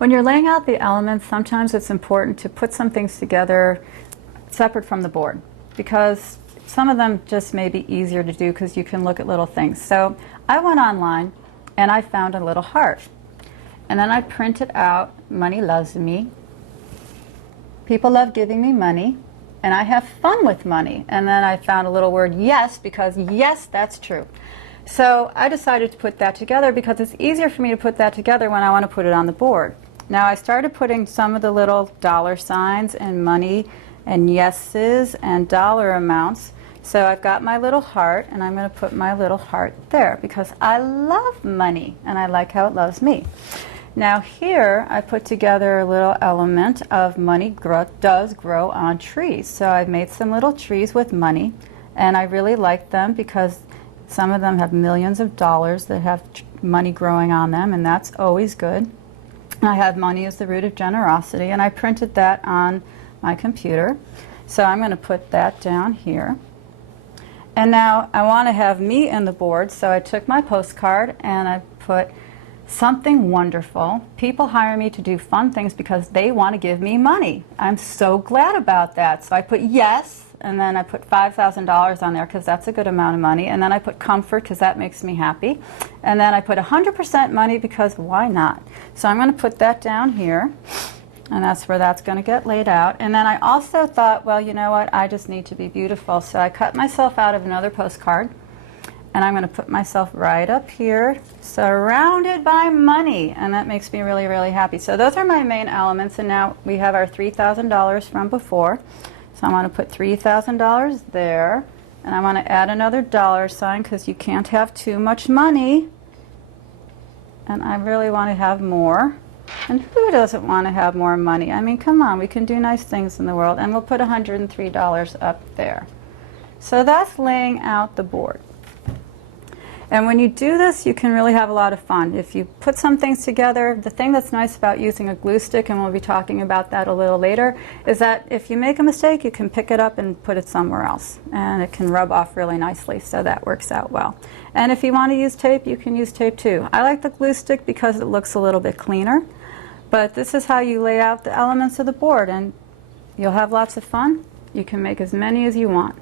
When you're laying out the elements, sometimes it's important to put some things together separate from the board, because some of them just may be easier to do because you can look at little things. So I went online and I found a little heart. And then I printed out, money loves me. People love giving me money. And I have fun with money. And then I found a little word, yes, because yes, that's true. So I decided to put that together because it's easier for me to put that together when I want to put it on the board. Now I started putting some of the little dollar signs and money and yeses and dollar amounts. So I've got my little heart, and I'm going to put my little heart there because I love money and I like how it loves me. Now here I put together a little element of money does grow on trees. So I've made some little trees with money, and I really like them because some of them have millions of dollars that have money growing on them, and that's always good. I have money as the root of generosity, and I printed that on my computer. So I'm going to put that down here. And now I want to have me in the board, so I took my postcard and I put something wonderful. People hire me to do fun things because they want to give me money. I'm so glad about that. So I put yes, and then I put $5,000 on there because that's a good amount of money. And then I put comfort because that makes me happy. And then I put 100% money because why not? So I'm going to put that down here. And that's where that's going to get laid out. And then I also thought, well, you know what? I just need to be beautiful. So I cut myself out of another postcard. And I'm going to put myself right up here, surrounded by money. And that makes me really, really happy. So those are my main elements. And now we have our $3,000 from before. So I want to put $3,000 there. And I want to add another dollar sign because you can't have too much money. And I really want to have more. And who doesn't want to have more money? I mean, come on, we can do nice things in the world. And we'll put $103 up there. So that's laying out the board. And when you do this, you can really have a lot of fun. If you put some things together, the thing that's nice about using a glue stick, and we'll be talking about that a little later, is that if you make a mistake, you can pick it up and put it somewhere else. And it can rub off really nicely, so that works out well. And if you want to use tape, you can use tape too. I like the glue stick because it looks a little bit cleaner. But this is how you lay out the elements of the board, and you'll have lots of fun. You can make as many as you want.